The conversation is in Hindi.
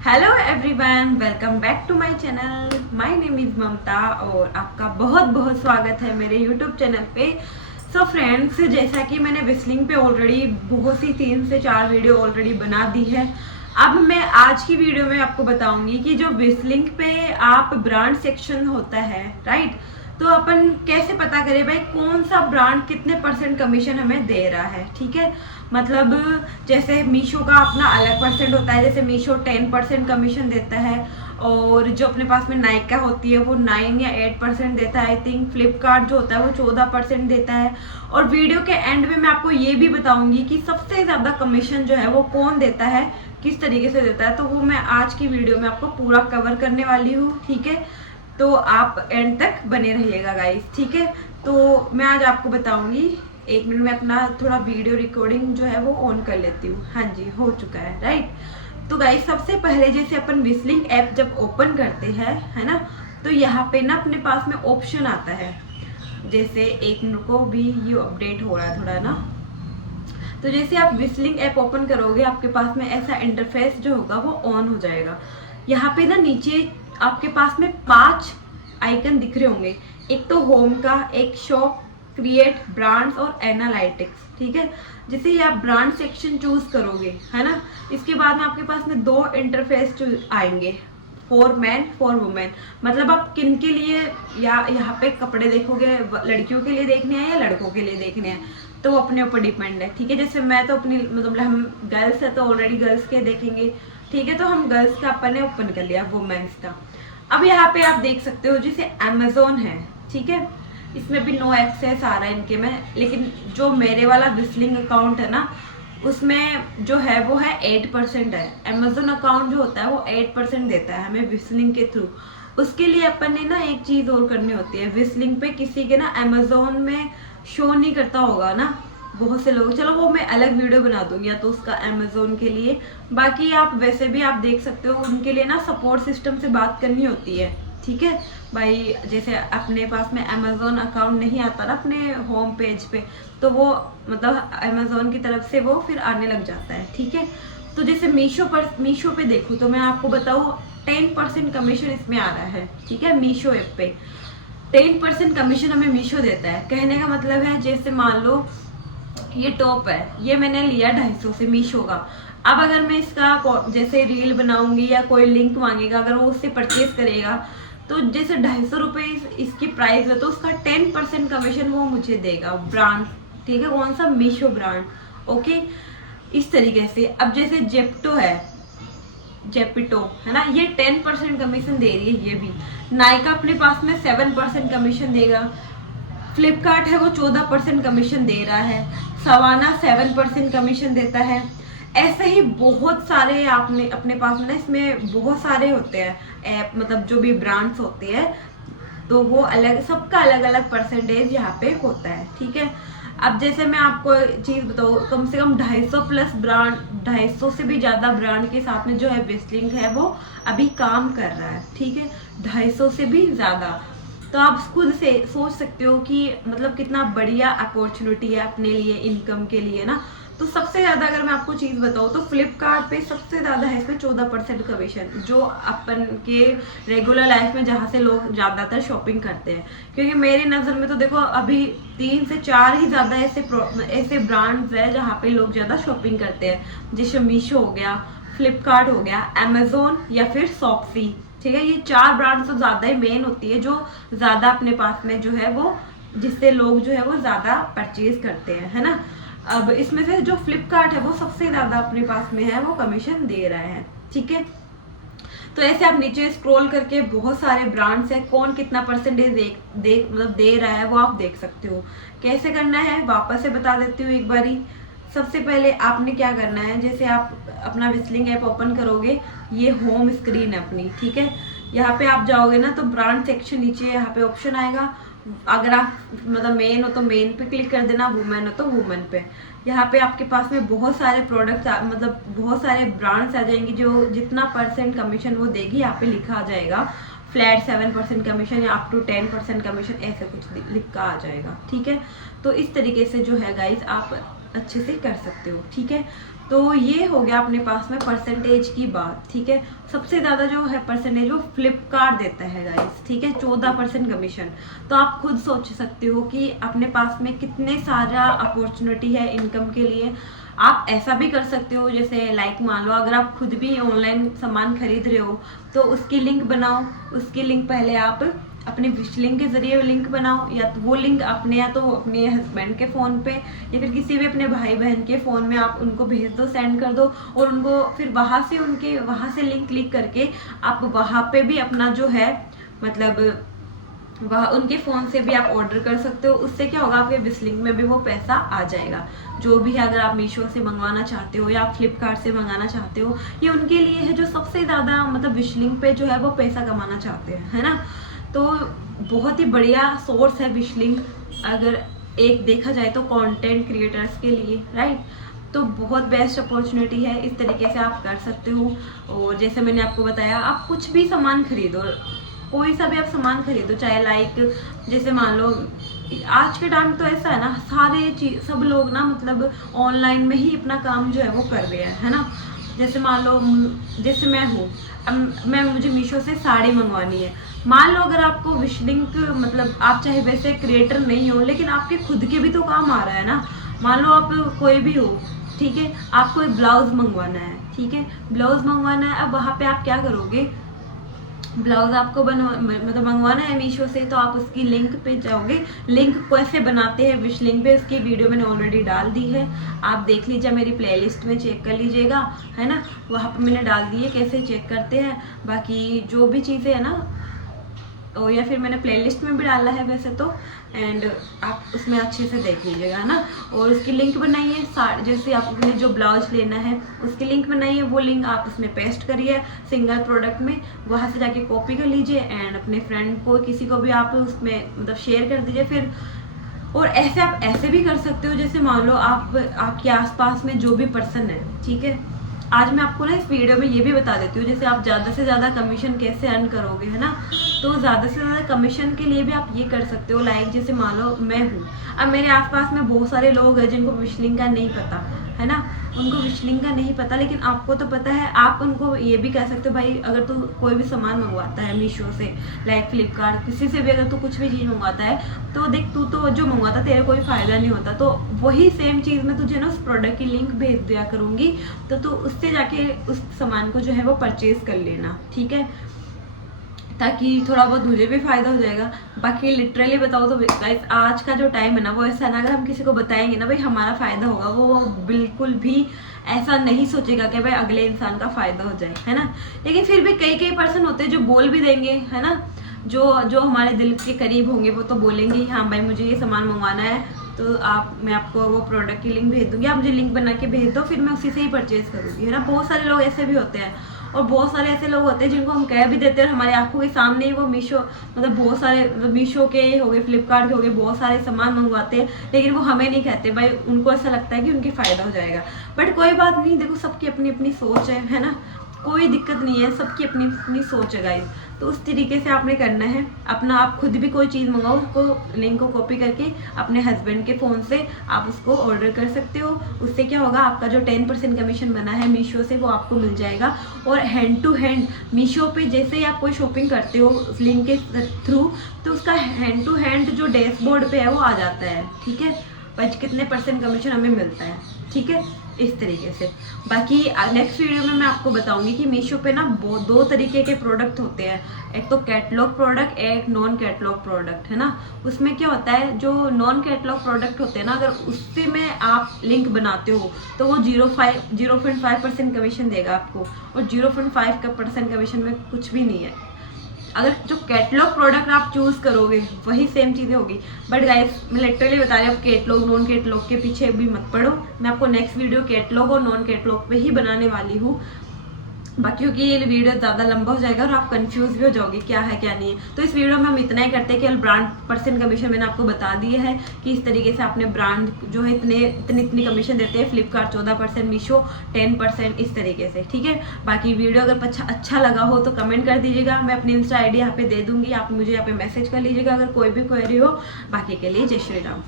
Hello everyone, welcome back to my channel. My name is Mamta और आपका बहुत बहुत स्वागत है मेरे यूट्यूब चैनल पे। सो फ्रेंड्स, जैसा कि मैंने विस्लिंग पे ऑलरेडी बहुत सी 3 से 4 वीडियो ऑलरेडी बना दी है। अब मैं आज की वीडियो में आपको बताऊंगी कि जो विस्लिंग पे आप ब्रांड सेक्शन होता है, राइट, तो अपन कैसे पता करें भाई कौन सा ब्रांड कितने % कमीशन हमें दे रहा है। ठीक है, मतलब जैसे मीशो का अपना अलग % होता है, जैसे मीशो 10% कमीशन देता है और जो अपने पास में नायका होती है वो 9 या 8% देता है। आई थिंक फ्लिपकार्ट जो होता है वो 14% देता है। और वीडियो के एंड में मैं आपको ये भी बताऊंगी कि सबसे ज़्यादा कमीशन जो है वो कौन देता है, किस तरीके से देता है, तो वो मैं आज की वीडियो में आपको पूरा कवर करने वाली हूँ। ठीक है, तो आप एंड तक बने रहिएगा गाइस। ठीक है, तो मैं आज आपको बताऊंगी। 1 मिनट में अपना थोड़ा वीडियो रिकॉर्डिंग जो है वो ऑन कर लेती हूँ। हाँ जी, हो चुका है, राइट। तो गाइस सबसे पहले जैसे अपन विस्लिंग ऐप जब ओपन करते हैं, है ना, तो यहाँ पे ना अपने पास में ऑप्शन आता है। जैसे 1 मिनट को भी ये अपडेट हो रहा है थोड़ा ना। तो जैसे आप विस्लिंग ऐप ओपन करोगे आपके पास में ऐसा इंटरफेस जो होगा वो ऑन हो जाएगा। यहाँ पे ना नीचे आपके पास में 5 आइकन दिख रहे होंगे। एक तो होम का, एक शॉप, क्रिएट, ब्रांड्स और एनालिटिक्स। ठीक है, जैसे ही आप ब्रांड सेक्शन चूज करोगे, है ना, इसके बाद में आपके पास में 2 इंटरफेस आएंगे, फॉर मैन फॉर वुमेन। मतलब आप किन के लिए या यहाँ पे कपड़े देखोगे, लड़कियों के लिए देखने हैं या लड़कों के लिए देखने हैं, तो वो अपने ऊपर डिपेंड है। ठीक है, जैसे मैं तो अपनी मतलब हम गर्ल्स है तो ऑलरेडी गर्ल्स के देखेंगे। ठीक है, तो हम गर्ल्स का अपन ने ओपन कर लिया, वुमेन्स का। अब यहाँ पे आप देख सकते हो जैसे अमेजोन है। ठीक है, इसमें भी नो एक्सेस आ रहा है इनके में, लेकिन जो मेरे वाला विस्लिंग अकाउंट है ना उसमें जो है वो है 8% है। अमेजोन अकाउंट जो होता है वो 8% देता है हमें विस्लिंग के थ्रू। उसके लिए अपन ने ना एक चीज और करनी होती है। विस्लिंग पे किसी के ना अमेजोन में शो नहीं करता होगा ना बहुत से लोग, चलो वो मैं अलग वीडियो बना दूंगी या तो उसका अमेजोन के लिए। बाकी आप वैसे भी आप देख सकते हो उनके लिए ना सपोर्ट सिस्टम से बात करनी होती है। ठीक है भाई, जैसे अपने पास में अमेजोन अकाउंट नहीं आता ना अपने होम पेज पे, तो वो मतलब अमेजोन की तरफ से वो फिर आने लग जाता है। ठीक है, तो जैसे मीशो पे देखूँ तो मैं आपको बताऊँ 10% कमीशन इसमें आ रहा है। ठीक है, मीशो ऐप पे 10% कमीशन हमें मीशो देता है। कहने का मतलब है जैसे मान लो ये टॉप है, ये मैंने लिया 250 से मीशो का। अब अगर मैं इसका जैसे रील बनाऊंगी या कोई लिंक मांगेगा, अगर वो उससे परचेज करेगा तो जैसे 250 इसकी प्राइस है तो उसका 10% कमीशन वो मुझे देगा ब्रांड। ठीक है, कौन सा? मीशो ब्रांड। ओके, इस तरीके से। अब जैसे जेप्टो है, जेपिटो है ना, ये 10% कमीशन दे रही है। ये भी नायका अपने पास में 7% कमीशन देगा। फ्लिपकार्ट है वो 14% कमीशन दे रहा है। सवाना 7% कमीशन देता है। ऐसे ही बहुत सारे आपने अपने पास में ना इसमें बहुत सारे होते हैं ऐप, मतलब जो भी ब्रांड्स होते हैं तो वो अलग, सबका अलग अलग परसेंटेज यहाँ पे होता है। ठीक है, अब जैसे मैं आपको चीज बताऊँ, कम से कम 250 प्लस ब्रांड, 250 से भी ज्यादा ब्रांड के साथ में जो है विस्लिंग है वो अभी काम कर रहा है। ठीक है, 250 से भी ज्यादा। तो आप खुद से सोच सकते हो कि मतलब कितना बढ़िया अपॉर्चुनिटी है अपने लिए, इनकम के लिए ना। तो सबसे ज्यादा अगर मैं आपको चीज बताऊँ तो फ्लिपकार्ट पे सबसे ज्यादा है इसमें 14% कमीशन, जो अपन के रेगुलर लाइफ में जहाँ से लोग ज्यादातर शॉपिंग करते हैं। क्योंकि मेरी नजर में तो देखो अभी 3 से 4 ही ज्यादा ऐसे ब्रांड्स है जहाँ पे लोग ज्यादा शॉपिंग करते हैं, जैसे मीशो हो गया, फ्लिपकार्ट हो गया, अमेजोन या फिर शॉप्सी। ठीक है, ये 4 ब्रांड्स तो ज्यादा ही मेन होती है जो ज्यादा अपने पास में जो है वो, जिससे लोग जो है वो ज्यादा परचेज करते हैं, है ना। अब इसमें से जो फ्लिपकार्ट है वो सबसे ज्यादा अपने पास में है, वो कमीशन दे रहा है। ठीक है, तो ऐसे आप नीचे स्क्रॉल करके बहुत सारे ब्रांड्स है, कौन कितना परसेंटेज मतलब दे रहा है वो आप देख सकते हो। कैसे करना है वापस से बता देती हूँ एक बारी। सबसे पहले आपने क्या करना है, जैसे आप अपना विस्लिंग ऐप ओपन करोगे, ये होम स्क्रीन है अपनी। ठीक है, यहाँ पे आप जाओगे ना तो ब्रांड सेक्शन नीचे यहाँ पे ऑप्शन आएगा। अगर आप मतलब मेन हो तो मेन पे क्लिक कर देना, वुमेन हो तो वुमेन पे। यहाँ पे आपके पास में बहुत सारे प्रोडक्ट्स मतलब बहुत सारे ब्रांड्स आ जाएंगे, जो जितना % कमीशन वो देगी यहाँ पे लिखा आ जाएगा। फ्लैट 7% कमीशन या अप टू 10% कमीशन, ऐसे कुछ लिखा आ जाएगा। ठीक है, तो इस तरीके से जो है गाइज आप अच्छे से कर सकते हो। ठीक है, तो ये हो गया अपने पास में परसेंटेज की बात। ठीक है, सबसे ज़्यादा जो है परसेंटेज वो फ्लिपकार्ट देता है गाइस। ठीक है, 14% कमीशन। तो आप खुद सोच सकते हो कि अपने पास में कितने सारा अपॉर्चुनिटी है इनकम के लिए। आप ऐसा भी कर सकते हो, जैसे लाइक मान लो अगर आप खुद भी ऑनलाइन सामान खरीद रहे हो तो उसकी लिंक बनाओ। उसकी लिंक पहले आप अपने विश लिंक के जरिए लिंक बनाओ, या तो वो लिंक अपने या तो अपने हस्बैंड के फ़ोन पे या फिर किसी भी अपने भाई बहन के फ़ोन में आप उनको भेज दो, सेंड कर दो, और उनको फिर वहाँ से लिंक क्लिक करके आप वहाँ पे भी अपना जो है मतलब वह उनके फ़ोन से भी आप ऑर्डर कर सकते हो। उससे क्या होगा, आपके विश लिंक में भी वो पैसा आ जाएगा। जो भी है, अगर आप मीशो से मंगवाना चाहते हो या आप फ्लिपकार्ट से मंगाना चाहते हो, ये उनके लिए है जो सबसे ज़्यादा मतलब विश लिंक पे जो है वो पैसा कमाना चाहते हैं, है ना। तो बहुत ही बढ़िया सोर्स है विश लिंक, अगर एक देखा जाए तो कंटेंट क्रिएटर्स के लिए, राइट। तो बहुत बेस्ट अपॉर्चुनिटी है, इस तरीके से आप कर सकते हो। और जैसे मैंने आपको बताया, आप कुछ भी सामान खरीदो, कोई सा भी आप सामान खरीदो, चाहे लाइक जैसे मान लो आज के टाइम तो ऐसा है ना, सारे चीज सब लोग ना मतलब ऑनलाइन में ही अपना काम जो है वो कर रहे हैं, है ना। जैसे मान लो जैसे मैं हूँ, मुझे मीशो से साड़ी मंगवानी है। मान लो अगर आपको विश लिंक मतलब आप चाहे वैसे क्रिएटर नहीं हो, लेकिन आपके खुद के भी तो काम आ रहा है ना। मान लो आप कोई भी हो, ठीक है, आपको एक ब्लाउज मंगवाना है, ठीक है, ब्लाउज मंगवाना है। अब वहाँ पे आप क्या करोगे, ब्लाउज आपको मतलब मंगवाना है मीशो से, तो आप उसकी लिंक पे जाओगे। लिंक कैसे बनाते हैं विश लिंक पे, उसकी वीडियो मैंने ऑलरेडी डाल दी है, आप देख लीजिए, मेरी प्लेलिस्ट में चेक कर लीजिएगा, है ना। वहाँ पे मैंने डाल दी है कैसे चेक करते हैं। बाकी जो भी चीज़ें है ना, और या फिर मैंने प्लेलिस्ट में भी डाला है वैसे तो, एंड आप उसमें अच्छे से देख लीजिएगा, है ना। और उसकी लिंक बनाइए, जैसे आपने जो ब्लाउज लेना है उसकी लिंक बनाइए, वो लिंक आप उसमें पेस्ट करिए सिंगल प्रोडक्ट में, वहाँ से जाके कॉपी कर लीजिए एंड अपने फ्रेंड को किसी को भी आप उसमें मतलब शेयर कर दीजिए फिर। और ऐसे आप ऐसे भी कर सकते हो, जैसे मान लो आप आपके आसपास में जो भी पर्सन है, ठीक है, आज मैं आपको ना इस वीडियो में ये भी बता देती हूँ, जैसे आप ज़्यादा से ज़्यादा कमीशन कैसे अर्न करोगे, है ना। तो ज़्यादा से ज़्यादा कमीशन के लिए भी आप ये कर सकते हो, लाइक जैसे मान लो मैं हूँ, अब मेरे आसपास में बहुत सारे लोग हैं जिनको विश लिंक का नहीं पता, है ना, उनको विश लिंक का नहीं पता, लेकिन आपको तो पता है। आप उनको ये भी कह सकते हो, भाई अगर तू कोई भी सामान मंगवाता है मीशो से, लाइक फ्लिपकार्ट, किसी से भी अगर तू कुछ भी चीज़ मंगवाता है, तो देख तू तो जो मंगवाता तेरे कोई फ़ायदा नहीं होता, तो वही सेम चीज़ मैं तुझे ना उस प्रोडक्ट की लिंक भेज दिया करूँगी, तो तू उससे जाके उस सामान को जो है वो परचेज़ कर लेना, ठीक है, ताकि थोड़ा बहुत मुझे भी फ़ायदा हो जाएगा। बाकी लिटरली बताओ तो गाइस, आज का जो टाइम है ना वो ऐसा है ना, अगर हम किसी को बताएंगे ना भाई हमारा फ़ायदा होगा, वो बिल्कुल भी ऐसा नहीं सोचेगा कि भाई अगले इंसान का फ़ायदा हो जाए, है ना। लेकिन फिर भी कई कई पर्सन होते हैं जो बोल भी देंगे, है ना, जो हमारे दिल के करीब होंगे, वो तो बोलेंगे हाँ भाई मुझे ये सामान मंगवाना है, तो मैं आपको वो प्रोडक्ट की लिंक भेज दूँगी, आप मुझे लिंक बना के भेज दो, फिर मैं उसी से ही परचेज़ करूँगी, है ना। बहुत सारे लोग ऐसे भी होते हैं, और बहुत सारे ऐसे लोग होते हैं जिनको हम कह भी देते हैं और हमारी आंखों के सामने ही वो मीशो मतलब बहुत सारे मतलब मीशो के हो गए, फ्लिपकार्ट के हो गए, बहुत सारे सामान मंगवाते हैं, लेकिन वो हमें नहीं कहते, भाई उनको ऐसा लगता है कि उनके फ़ायदा हो जाएगा। बट कोई बात नहीं, देखो सबकी अपनी अपनी सोच है ना, कोई दिक्कत नहीं है, सबकी अपनी अपनी सोच है गाइस। तो उस तरीके से आपने करना है अपना, आप खुद भी कोई चीज़ मंगाओ, उसको लिंक को कॉपी करके अपने हस्बैंड के फ़ोन से आप उसको ऑर्डर कर सकते हो। उससे क्या होगा, आपका जो 10% कमीशन बना है मीशो से वो आपको मिल जाएगा। और हैंड टू हैंड मीशो पे जैसे ही आप कोई शॉपिंग करते हो उस लिंक के थ्रू, तो उसका हैंड टू हैंड जो डैशबोर्ड पे है वो आ जाता है, ठीक है, पर कितने % कमीशन हमें मिलता है, ठीक है, इस तरीके से। बाकी नेक्स्ट वीडियो में मैं आपको बताऊंगी कि मीशो पे ना दो तरीके के प्रोडक्ट होते हैं, एक तो कैटलॉग प्रोडक्ट, एक नॉन कैटलॉग प्रोडक्ट, है ना। उसमें क्या होता है, जो नॉन कैटलॉग प्रोडक्ट होते हैं ना, अगर उससे में आप लिंक बनाते हो तो वो 0.5% कमीशन देगा आपको, और 0.5% कमीशन में कुछ भी नहीं है। अगर जो कैटलॉग प्रोडक्ट आप चूज़ करोगे वही सेम चीज़ें होगी। बट गाइस मैं लिटरली बता रही हूँ, आप कैटलॉग नॉन कैटलॉग के पीछे भी मत पड़ो, मैं आपको नेक्स्ट वीडियो कैटलॉग और नॉन कैटलॉग पे ही बनाने वाली हूँ। बाकी क्योंकि ये वीडियो ज़्यादा लंबा हो जाएगा और आप कंफ्यूज भी हो जाओगे क्या है क्या नहीं है, तो इस वीडियो में हम इतना ही करते हैं कि ब्रांड % कमीशन मैंने आपको बता दिए है कि इस तरीके से आपने ब्रांड जो है इतनी कमीशन देते हैं। फ्लिपकार्ट 14%, मीशो 10%, इस तरीके से, ठीक है। बाकी वीडियो अगर अच्छा लगा हो तो कमेंट कर दीजिएगा, मैं अपनी इंस्टा ID यहाँ पे दे दूँगी, आप मुझे यहाँ पे मैसेज कर लीजिएगा अगर कोई भी क्वेरी हो। बाकी के लिए जय श्री राम।